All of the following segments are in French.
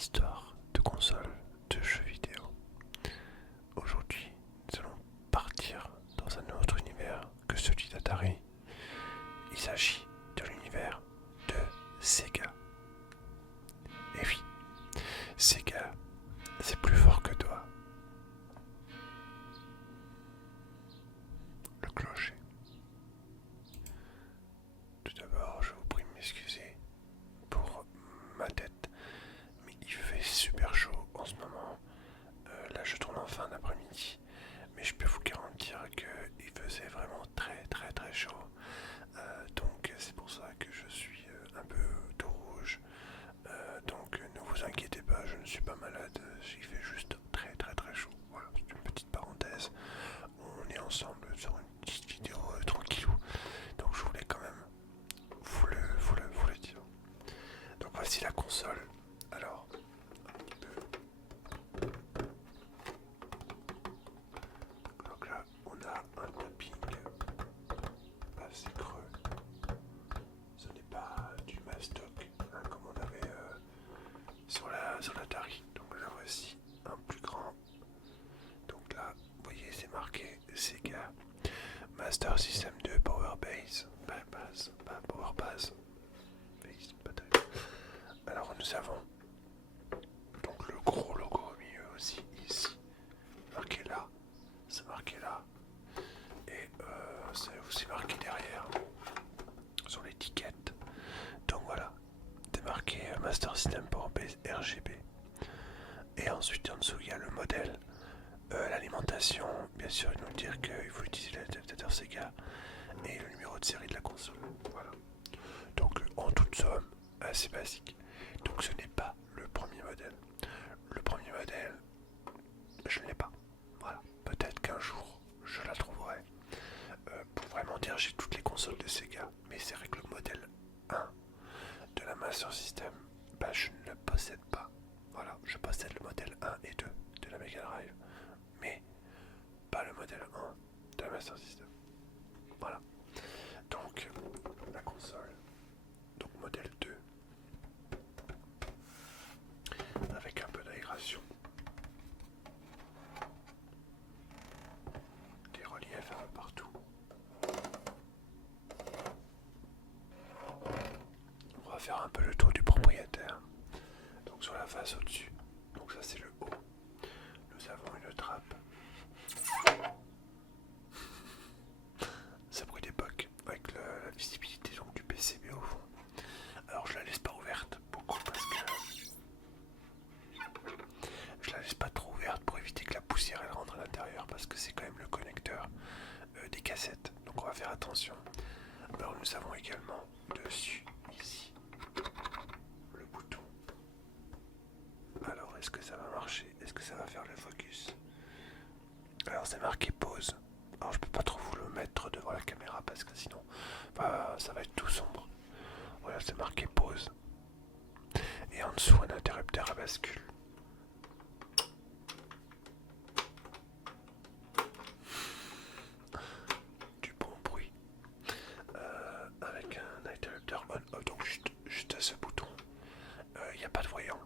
Histoire de console de jeux vidéo. Aujourd'hui, nous allons partir dans un autre univers que celui d'Atari. Il s'agit de l'univers de Sega. Et oui, Sega, c'est plus fort que toi. Le clocher. Tout d'abord, je vous prie de m'excuser pour ma tête, mais il fait super chaud en ce moment. Là, je tourne en fin d'après-midi, mais je peux vous garantir qu'il faisait vraiment très chaud. Donc c'est pour ça que je suis un peu tout rouge. Donc ne vous inquiétez pas, je ne suis pas malade, il fait juste très chaud. Voilà, c'est une petite parenthèse. On est ensemble sur une petite vidéo tranquillou. Donc je voulais quand même vous le dire. Donc voici la console. Alors, un petit peu. Donc là, on a un tapping assez creux. Ce n'est pas du mastoc hein, comme on avait sur l'Atari. Donc là voici un plus grand. Donc là, vous voyez, c'est marqué Sega Master System 2 Power Base. Power Base. Base, pas terrible. Alors nous avons donc le gros logo au milieu aussi ici. Marqué là. C'est marqué là. Et c'est aussi marqué derrière. Sur l'étiquette. Donc voilà. C'est marqué Master System Power Base RGB. Et ensuite en dessous il y a le modèle. L'alimentation, bien sûr, il nous dit qu'il faut utiliser l'adaptateur Sega et le numéro de série de la console. Voilà. Donc, en toute somme, assez basique. Donc, ce n'est pas le premier modèle. Le premier modèle, je ne l'ai pas. Voilà. Peut-être qu'un jour, je la trouverai. Pour vraiment dire, j'ai toutes les consoles de Sega. Mais c'est vrai que le modèle 1 de la Master System, bah, je ne le possède pas. Voilà. Je possède le modèle 1 et 2 de la Mega Drive. Mais pas le modèle 1 de la Master System. Voilà. Donc, la console. Donc, modèle 2. Avec un peu d'aération. Des reliefs un peu partout. On va faire un peu le tour du propriétaire. Donc, sur la face au-dessus. Donc, ça, c'est le haut. Nous avons une trappe. Ça bruit d'époque avec la visibilité donc, du PCB au fond. Alors je la laisse pas ouverte beaucoup parce que je la laisse pas trop ouverte pour éviter que la poussière elle rentre à l'intérieur parce que c'est quand même le connecteur des cassettes. Donc on va faire attention. Alors nous avons également dessus ici le bouton. Alors est-ce que ça va marcher? Est-ce que ça va faire le focus? Alors c'est marqué pause. Alors je peux pas trop vous le mettre devant la caméra parce que sinon bah, ça va être tout sombre. Voilà, c'est marqué pause. Et en dessous un interrupteur à bascule. Du bon bruit. Avec un interrupteur on-off, donc juste à ce bouton. Il n'y a pas de voyant.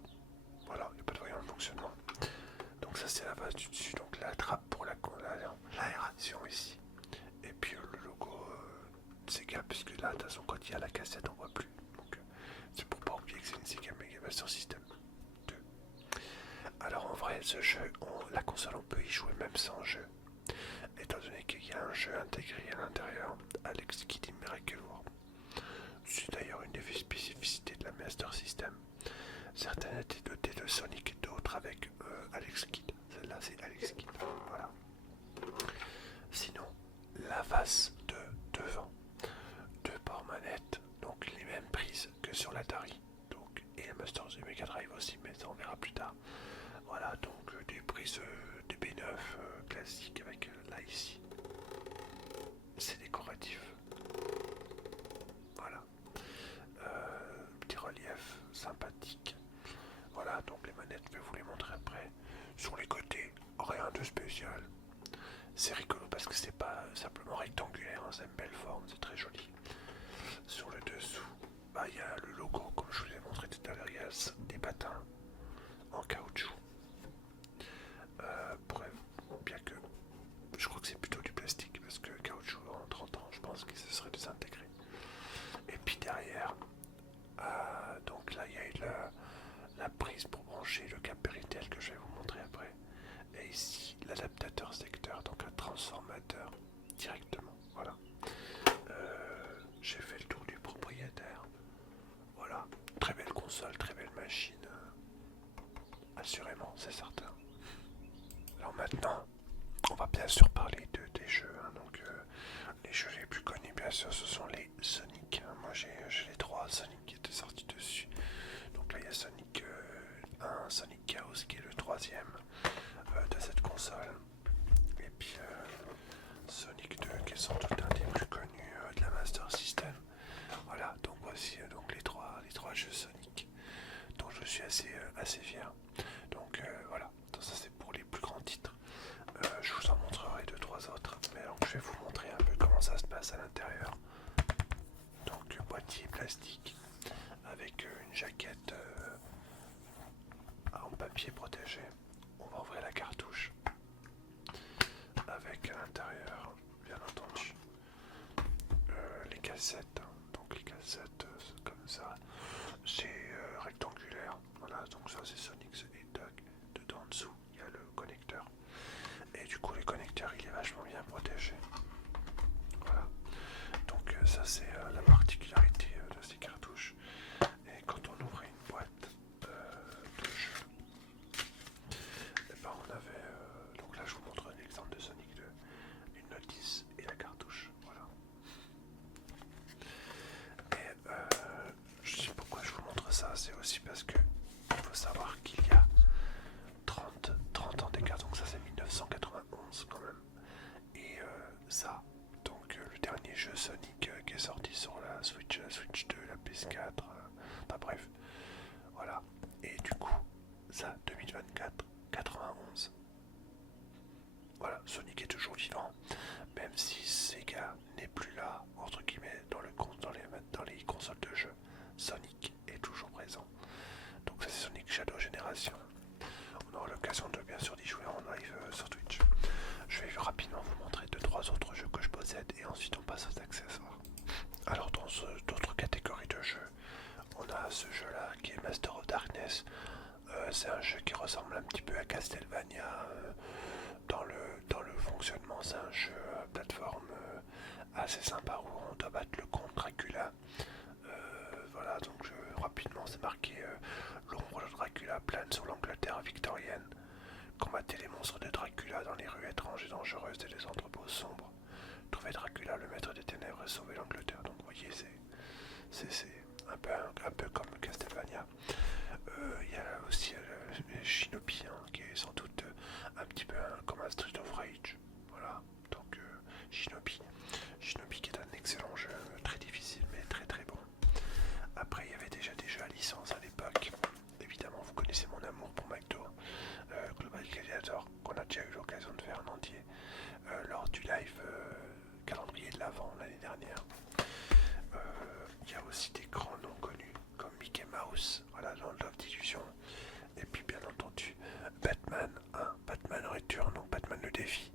Voilà, il n'y a pas de voyant de fonctionnement. Donc ça c'est la base du dessus. Donc la trappe pour l'aération ici. Et puis le logo Sega, puisque là de toute façon quand il y a la cassette on voit plus. Donc c'est pour pas oublier que c'est une Sega Mega Master System 2. Alors en vrai ce jeu, la console on peut y jouer même sans jeu. Étant donné qu'il y a un jeu intégré à l'intérieur, Alex Kidd in Miracle World. C'est d'ailleurs une des spécificités de la Master System. Certaines étaient dotées de Sonic, d'autres avec Alex Kidd. Celle-là c'est Alex Kidd. Voilà. Sinon, la face de devant, deux ports manettes, donc les mêmes prises que sur l'Atari, donc et la Master du Mega Drive aussi, mais ça on verra plus tard. Voilà, donc des prises des B9 classiques avec là ici. C'est décoratif. Voilà. Petit relief sympathique. Voilà, donc les manettes, je vais vous les montrer après. Sur les côtés, rien de spécial. C'est rigolo parce que c'est pas simplement rectangulaire, hein, c'est une belle forme, c'est très joli. Sur le dessous, bah, y a le logo, comme je vous ai montré tout à l'heure, il y a des patins. en caoutchouc. Bien que je crois que c'est plutôt du plastique parce que caoutchouc en 30 ans je pense qu'il se serait désintégré. Et puis derrière, donc là il y a eu la prise pour brancher le câble Péritel que je vais vous montrer après. Et ici l'adaptateur secteur, donc un transformateur directement. Voilà. J'ai fait le tour du propriétaire. Voilà. Très belle console, très belle machine. Assurément, c'est certain. Alors maintenant, on va bien sûr parler des jeux. Donc, les jeux les plus connus, bien sûr, ce sont les Sonic. Moi, j'ai les 3 Sonic qui étaient sortis dessus. Donc là, il y a Sonic 1, Sonic Chaos qui est le 3e de cette console. Et puis Sonic 2 qui est sans doute un des plus connus de la Master System. Voilà, donc voici donc les trois jeux Sonic dont je suis assez fier. Donc voilà, donc ça c'est pour les plus grands titres. Je vous en montrerai 2-3 autres, mais donc je vais vous montrer un peu comment ça se passe à l'intérieur. Donc boîtier plastique avec une jaquette en papier protégé. On va ouvrir la cartouche avec à l'intérieur, bien entendu, les cassettes. Donc les cassettes comme ça, c'est rectangulaire. Voilà, donc ça c'est Sonic, c'est dedans en dessous il y a le connecteur. Et du coup le connecteur il est vachement bien protégé. Voilà. Donc ça c'est la particularité de ces cartouches. Et quand on ouvre une boîte de jeu, et ben on avait donc là je vous montre un exemple de Sonic 2, une notice et la cartouche. Voilà. Et je sais pourquoi je vous montre ça, c'est aussi parce que il faut savoir qu'il y a 30 ans d'écart, donc ça c'est 1991 quand même. Et ça, donc le dernier jeu Sonic qui est sorti sur la Switch 2, la PS4, enfin bref, voilà. Et du coup, ça, 2024, 91. Voilà, Sonic est toujours vivant, même si Sega n'est plus là, entre guillemets, dans les consoles de jeu. Sonic est toujours présent. Donc ça c'est Sonic Shadow Generation. On aura l'occasion de bien sûr d'y jouer en live sur Twitch. Je vais rapidement vous montrer 2-3 autres jeux que je possède et ensuite on passe aux accessoires. Alors dans d'autres catégories de jeux, on a ce jeu là qui est Master of Darkness. C'est un jeu qui ressemble un petit peu à Castlevania dans le fonctionnement. C'est un jeu plateforme assez sympa où on doit battre le comte Dracula. Voilà, donc rapidement c'est marqué l'ombre de Dracula plane sur l'Angleterre victorienne. Combattez les monstres de Dracula dans les rues étranges et dangereuses et les entrepôts sombres. Trouvez Dracula, le maître des ténèbres, et sauvez l'Angleterre. Donc vous voyez, c'est un peu comme Castlevania. Il y a aussi Shinobi, qui est sans doute un petit peu comme un Street of Rage. Voilà, donc Shinobi qui est un excellent jeu, très difficile mais très très bon. Après il y avait déjà des jeux à licence à l'époque. Évidemment vous connaissez mon amour pour McDo, Global Gladiator, qu'on a déjà eu l'occasion de faire en entier lors du live calendrier de l'Avent l'année dernière. Il y a aussi des grands noms connus comme Mickey Mouse, voilà, dans Love d'Illusion. Et puis bien entendu Batman, Batman Return, donc Batman le défi.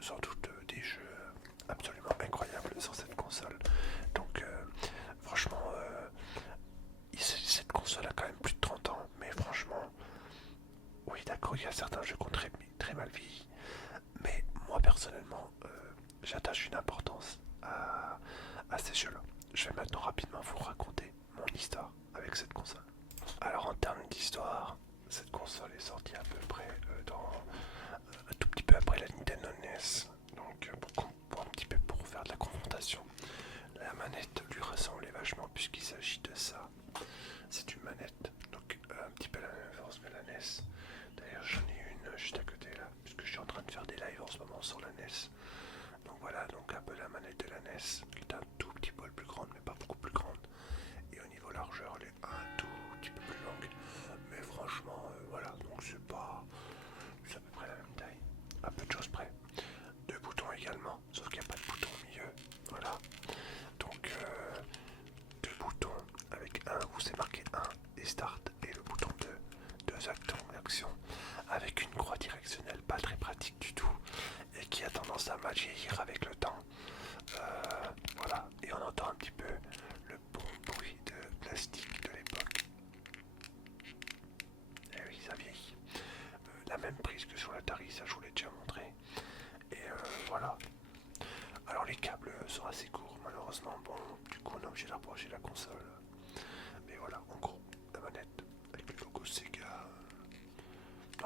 Sans doute des jeux absolument incroyables sur cette console. Donc franchement, cette console a quand même plus de 30 ans, mais franchement, oui d'accord, il y a certains jeux qui ont très mal vieilli, mais moi personnellement, j'attache une importance à ces jeux-là. Je vais maintenant rapidement vous raconter mon histoire avec cette console. Alors en termes d'histoire, cette console est sortie à peu près un tout petit peu après la Nintendo NES. Donc pour un petit peu pour faire de la confrontation, la manette lui ressemblait vachement puisqu'il s'agit de ça. C'est une manette, donc un petit peu la même force que la NES. D'ailleurs j'en ai une juste à côté là, puisque je suis en train de faire des lives en ce moment sur la NES. Donc voilà, donc un peu la manette de la NES, qui est un tout petit poil plus grande, mais pas beaucoup plus grande. Et au niveau largeur, elle est un tout petit peu plus longue. Mais franchement, voilà, donc c'est à peu près la même taille. À peu de choses près. 2 boutons également, sauf qu'il n'y a pas de bouton au milieu. Voilà. Donc 2 boutons avec un où c'est marqué 1 et start, et le bouton 2 actions connexion avec une croix directionnelle pas très pratique du tout et qui a tendance à mal vieillir avec le temps. Voilà, et on entend un petit peu le bon bruit de plastique de l'époque. Et oui, ça vieillit. La même prise que sur l'Atari, ça je vous l'ai déjà montré. Et voilà. Alors les câbles sont assez courts, malheureusement. Bon, du coup on est obligé de rapprocher la console. Mais voilà, en gros, la manette avec le logo Sega,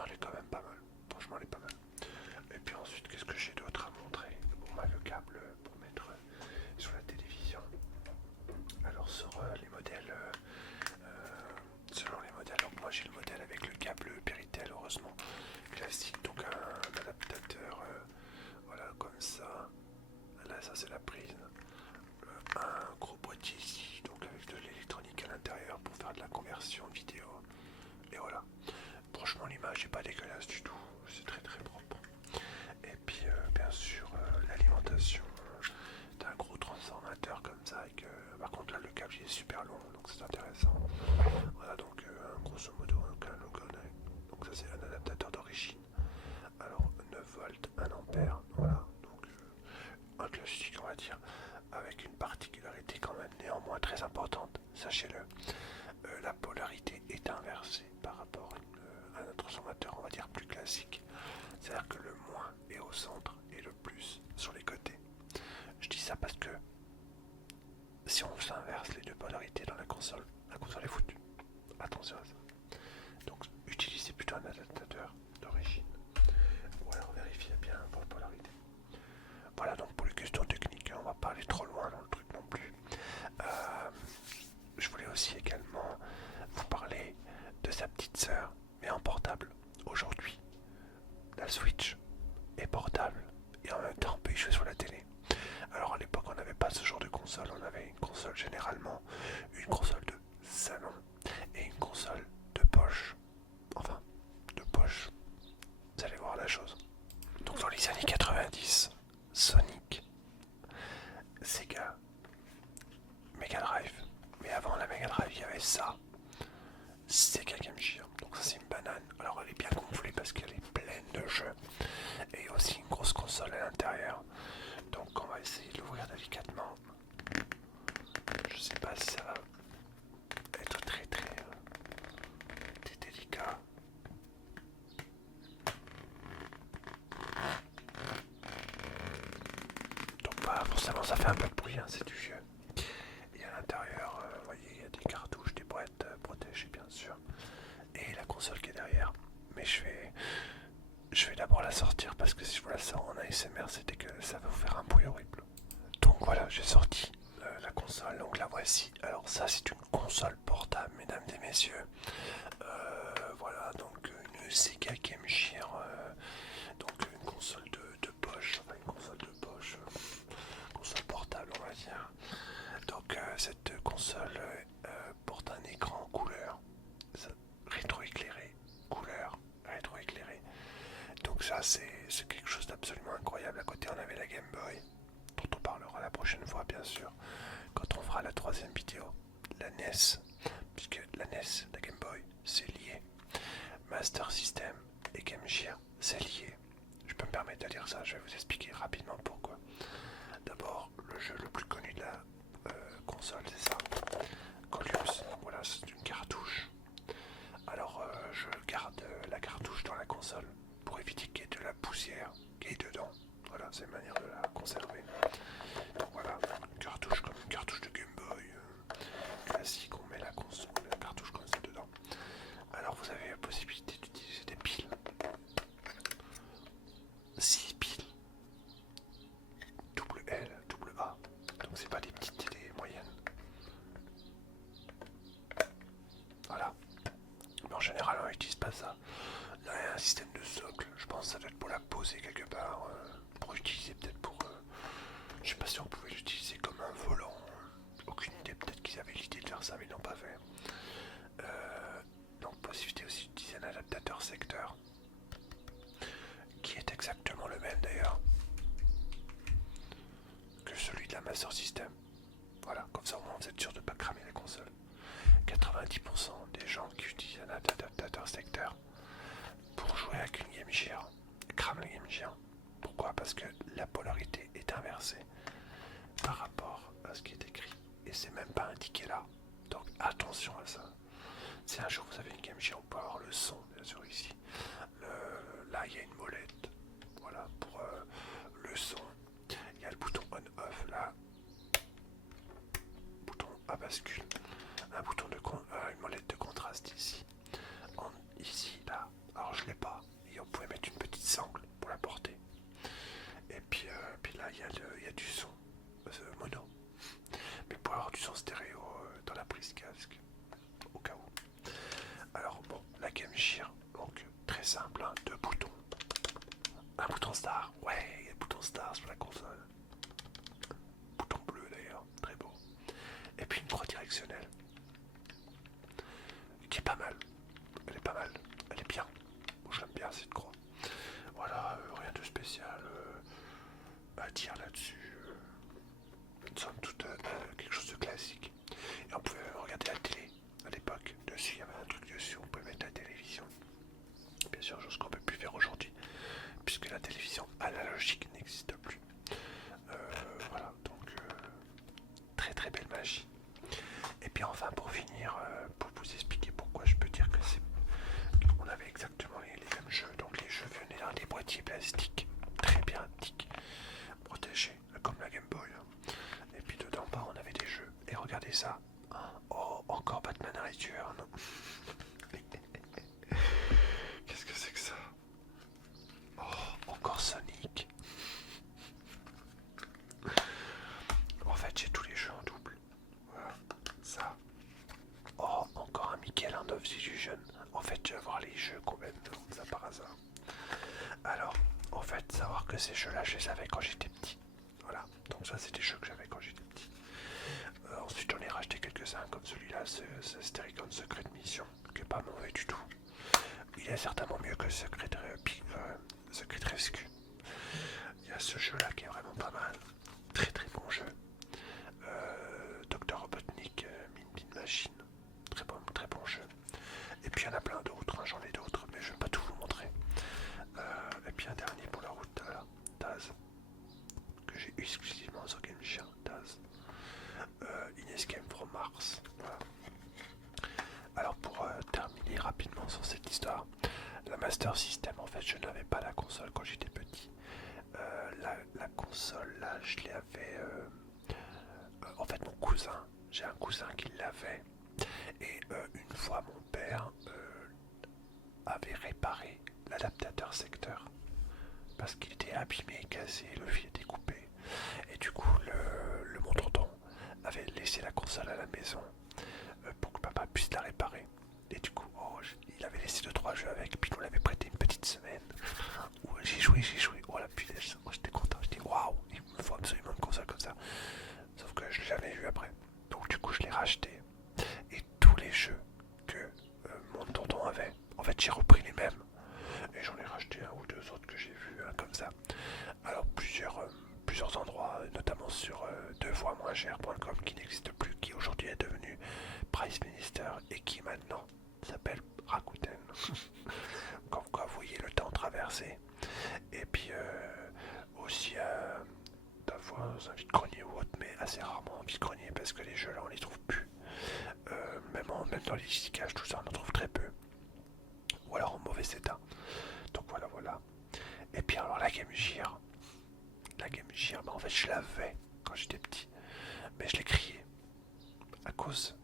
elle est quand même pas mal. Franchement, elle est pas mal. Et puis ensuite, qu'est-ce que j'ai d'autre à montrer? Bon, bah, le câble pour mettre sur la télévision. Alors sur les modèles, selon les modèles, donc moi j'ai le modèle avec le câble Péritel, heureusement, classique, donc un adaptateur, voilà, comme ça. Là, ça c'est la prise. Un gros boîtier ici, donc avec de l'électronique à l'intérieur pour faire de la conversion vidéo. Et voilà. Franchement, l'image est pas dégueulasse du tout. C'est très très propre. Et puis, bien sûr, l'alimentation d'un gros transformateur comme ça. Avec, par contre, là, le câble il est super long, donc c'est intéressant. Voilà, donc, grosso modo, un logo. Donc, ça, c'est un adaptateur d'origine. Alors, 9 volts, 1 ampère. Voilà, donc, un classique, on va dire. Avec une particularité quand même néanmoins très importante, sachez-le, la polarité est inversée par rapport à un transformateur, on va dire, plus classique. C'est-à-dire que le moins est au centre et le plus sur les côtés. Je dis ça parce que si on s'inverse les deux polarités dans la console est foutue. Attention à ça. Donc utilisez plutôt un adaptateur d'origine. Ou alors vérifiez bien pour la polarité. Voilà donc pour les questions techniques, on va pas aller trop loin dans le truc non plus. Je voulais aussi également vous parler de sa petite sœur, mais en portable. Aujourd'hui, la Switch est portable et en même temps on peut y jouer sur la télé. Alors à l'époque on n'avait pas ce genre de console, on avait une console généralement, une console de salon et une console de poche. Enfin, de poche, vous allez voir la chose. Donc dans les années 90, Sonic, Sega, Mega Drive, mais avant la Mega Drive il y avait ça, Sega Game Gear, donc ça c'est une banane. Alors elle est bien gonflée parce qu'elle est pleine de jeux et aussi une grosse console à l'intérieur. Donc on va essayer de l'ouvrir délicatement. Je sais pas si ça va être très délicat. Donc bah forcément ça fait un peu de bruit, hein, c'est du vieux. Et à l'intérieur, vous voyez, il y a des cartouches, des boîtes protégées bien sûr. Et la console qui est derrière. Mais je vais d'abord la sortir parce que si je vous la sors en ASMR, c'était que ça va vous faire un bruit horrible. Donc voilà, j'ai sorti la console, donc la voici. Alors ça c'est une console portable, mesdames et messieurs. Voilà, donc une Sega Game Gear, donc une console de poche, enfin une console de poche, console portable on va dire. Donc cette console porte un écran couleur, rétroéclairé, couleur, rétroéclairé. Donc ça c'est quelque chose d'absolument incroyable. À côté on avait la Game Boy, dont on parlera la prochaine fois bien sûr, quand on fera la troisième vidéo. La NES, puisque la NES, la Game Boy, c'est lié. Master System et Game Gear, c'est lié. Je peux me permettre de dire ça, je vais vous expliquer rapidement pourquoi. D'abord, le jeu le plus connu de la console, c'est ça. Columns, voilà, c'est une cartouche. Alors, je garde la cartouche dans la console pour éviter qu'il y ait de la poussière qui est dedans. Voilà, c'est une manière de la conserver. Donc voilà, une cartouche comme une cartouche de Game Boy classique, on met la console, la cartouche comme ça dedans. Alors vous avez la possibilité d'utiliser des piles. 6 piles. Double L, double A. Donc c'est pas des petites, c'est des moyennes. Voilà. Mais en général on n'utilise pas ça. Là il y a un système de socle. Je pense que ça doit être pour la poser quelque part. Pour utiliser peut-être pour... je sais pas si on pouvait l'utiliser comme un volant. Aucune idée, peut-être qu'ils avaient l'idée de faire ça mais ils l'ont pas fait. Donc possibilité aussi d'utiliser un adaptateur secteur qui est exactement le même d'ailleurs que celui de la Master System. Voilà, comme ça au moins vous êtes sûr de ne pas cramer la console. 90% des gens qui utilisent un adaptateur secteur Gear crame la Game Gear. Pourquoi? Parce que la polarité est inversée par rapport à ce qui est écrit. Et c'est même pas indiqué là. Donc attention à ça. Si un jour vous avez une Game Gear, on peut avoir le son, bien sûr, ici. Là, il y a une molette. Voilà, pour le son. Il y a le bouton on-off là. Bouton à bascule. Un bouton de une molette de contraste ici. Ici, là. Alors je l'ai pas. Et on pouvait mettre une petite sangle pour la porter. Et puis là, il y a du son mono. Mais pour avoir du son stéréo dans la prise casque. Au cas où. Alors bon, la Game Gear, donc très simple, hein, 2 boutons. Un bouton star, ouais, il y a le bouton star sur la console. Bouton bleu d'ailleurs, très beau. Et puis une croix directionnelle. Qui est pas mal. Elle est pas mal. Elle est bien. Moi j'aime bien cette croix. Voilà, rien de spécial à dire là-dessus. Somme toute quelque chose de classique. Et on pouvait même regarder la télé à l'époque. Dessus, il y avait un truc dessus, on pouvait mettre la télévision. Bien sûr, chose qu'on ne peut plus faire aujourd'hui, puisque la télévision analogique n'existe plus. Voilà, donc très très belle magie. Et puis enfin, pour finir, pour vous expliquer pourquoi je peux dire que c'est... On avait exactement les mêmes jeux, donc les jeux venaient dans des boîtiers plastiques, très bien protégés, comme la Game Boy. Et puis dedans, bah, on avait des jeux. Et regardez ça. Oh, encore Batman Return. Qu'est-ce que c'est que ça? Oh, encore Sonic. En fait, j'ai tous les jeux en double. Voilà, ça. Oh, encore un Mickey Land of Illusion. En fait, je vais voir les jeux complètement comme ça par hasard. Alors, en fait, savoir que ces jeux-là, je les avais quand j'étais petit. Voilà, donc ça, c'est des jeux que j'avais quand j'étais petit. Ensuite, j'en ai racheté quelques-uns, comme celui-là, ce Stericon Secret Mission, qui est pas mauvais du tout. Il est certainement mieux que Secret Rescue. Il y a ce jeu-là qui est vraiment pas mal. Très très bon jeu. Dr. Robotnik, Min Machine. Très bon jeu. Et puis il y en a plein d'autres, hein, j'en ai d'autres, mais je vais pas tout vous montrer. Et puis un dernier pour la route, voilà, Daz. Que j'ai exclusivement sur Game Gear, Daz. Ines Game from Mars. Voilà. Alors pour terminer rapidement sur cette histoire, la Master System, en fait je n'avais pas la console quand j'étais petit. La console là je l'avais en fait mon cousin, j'ai un cousin qui l'avait et une fois mon père avait réparé l'adaptateur secteur parce qu'il était abîmé, cassé, le fil était coupé et du coup mon tonton avait laissé la console à la maison pour que papa puisse la réparer. Et du coup, il avait laissé 2-3 jeux avec, puis il nous l'avait prêté une petite semaine. Où j'ai joué, oh la punaise, j'étais content, j'étais waouh, il me faut absolument une console comme ça. Sauf que je l'ai jamais vu après. Donc du coup, je l'ai racheté. Et tous les jeux que mon tonton avait, en fait, j'ai repris les mêmes. Et j'en ai racheté un ou deux autres que j'ai vus comme ça. Alors plusieurs endroits, notamment sur deuxfoismoincher.com qui n'existe plus, qui aujourd'hui est devenu Price Minister et qui maintenant s'appelle Rakuten. Comme quoi vous voyez le temps traversé. Et puis aussi d'avoir un vide-grenier ou autre, mais assez rarement un vide-grenier parce que les jeux là on les trouve plus. Même dans les disquages, tout ça on en trouve très peu. Ou alors en mauvais état. Donc voilà. Et puis alors la Game Gear, bah, en fait je l'avais quand j'étais petit, mais je l'ai crié à cause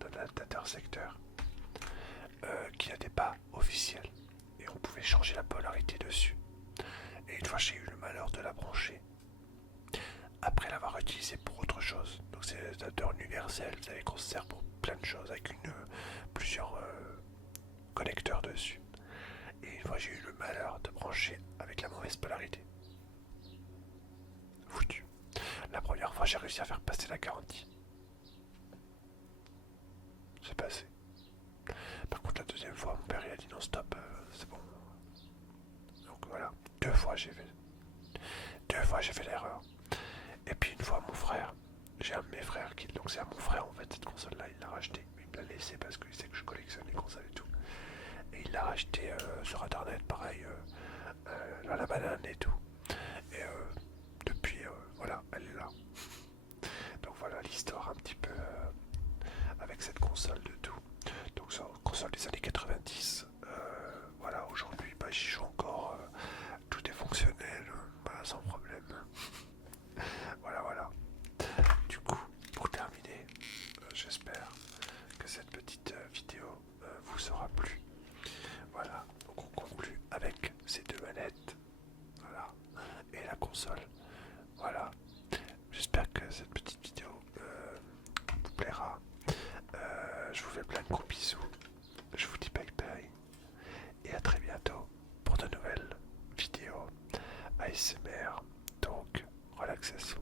d'un adaptateur secteur qui n'était pas officiel et on pouvait changer la polarité dessus. Et une fois j'ai eu le malheur de la brancher après l'avoir utilisé pour autre chose. Donc c'est l'adaptateur universel, vous savez qu'on se sert pour plein de choses avec plusieurs connecteurs dessus. Et une fois j'ai eu le malheur de brancher avec la mauvaise polarité. Foutu. La première fois j'ai réussi à faire passer la garantie. C'est passé. Par contre la deuxième fois mon père il a dit non stop, c'est bon. Donc voilà, deux fois j'ai fait l'erreur. Et puis une fois mon frère, j'ai un de mes frères qui, donc c'est à mon frère en fait cette console là, il l'a racheté. Il me l'a laissé parce qu'il sait que je collectionne les consoles et tout. Et il l'a racheté sur internet pareil gros bisous. Je vous dis bye bye. Et à très bientôt pour de nouvelles vidéos ASMR. Donc, relaxation.